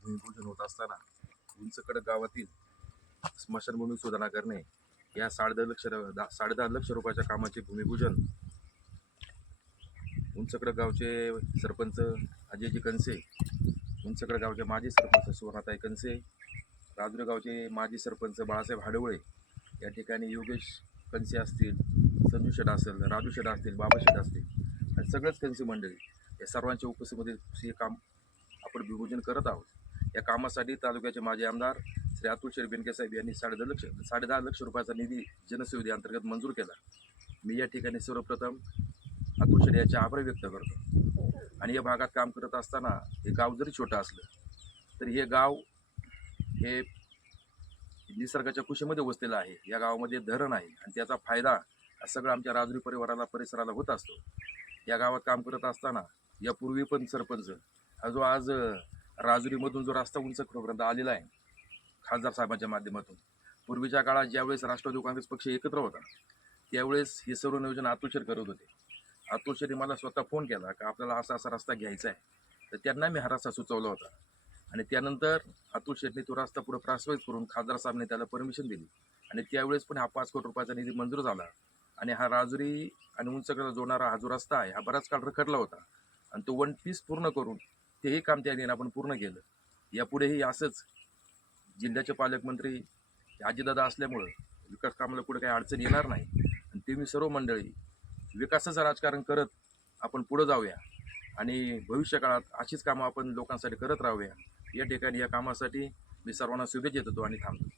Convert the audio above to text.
भूमिपूजन होत असताना उंचकडे गावातील स्मशानभूमी सुधारणा करणे या 10.5 लक्ष रुपयाच्या कामाचे भूमिपूजन उंचकडे गावचे सरपंच अजयजी कनसे, उंचकडे गावचे माजी सरपंच सुवर्णाताई कनसे, राजुरी गावचे माजी सरपंच बाळासाहेब हाडवळे, या ठिकाणी योगेश कनसे असतील, संजू शेठ असेल, राजू शेठ असतील, बाबा शेठ असतील आणि सगळंच कनसे मंडळी या सर्वांच्या उपस्थितीमध्ये हे काम आपण भूमिपूजन करत आहोत. या कामासाठी तालुक्याचे माजी आमदार श्री अतुल शेठ बेनके साहेब यांनी 10.5 लक्ष रुपयाचा निधी जनसुविधेअंतर्गत मंजूर केला. मी या ठिकाणी सर्वप्रथम अतुल शेठ याचे आभार व्यक्त करतो. आणि या भागात काम करत असताना हे गाव जरी छोटं असलं तरी हे गाव हे निसर्गाच्या कुशीमध्ये वसलेलं आहे. या गावामध्ये धरण आहे आणि त्याचा फायदा हा सगळा आमच्या राजुरी परिसराला होत असतो. या गावात काम करत असताना यापूर्वी पण सरपंच हा जो आज राजुरीमधून जो रस्ता उंचकडपर्यंत आलेला आहे खासदार साहेबांच्या माध्यमातून, पूर्वीच्या काळात ज्यावेळेस राष्ट्रवादी काँग्रेस पक्ष एकत्र होता त्यावेळेस हे सर्व नियोजन अतुल शेठ करत होते. अतुल शेठने मला स्वतः फोन केला की आपल्याला असा रस्ता घ्यायचा आहे, तर त्यांना मी हा रस्ता सुचवला होता. आणि त्यानंतर अतुल शेठने तो रस्ता पुढे प्रास्तावित करून खासदार साहेबांनी त्याला परमिशन दिली आणि त्यावेळेस पण हा 5 कोटी रुपयाचा निधी मंजूर झाला. आणि हा राजुरी आणि उंचकडे जोडणारा हा जो रस्ता आहे हा बराच काळ रखडला होता आणि तो 1 पीस पूर्ण करून तेही काम त्याने आपण पूर्ण केलं. यापुढेही असंच जिल्ह्याचे पालकमंत्री अजितदादा असल्यामुळं विकास कामाला पुढे काही अडचण येणार नाही आणि तुम्ही सर्व मंडळी विकासाचं राजकारण करत आपण पुढे जाऊया आणि भविष्य काळात अशीच कामं आपण लोकांसाठी करत राहूया. या ठिकाणी या कामासाठी मी सर्वांना शुभेच्छा देतो आणि थांबतो.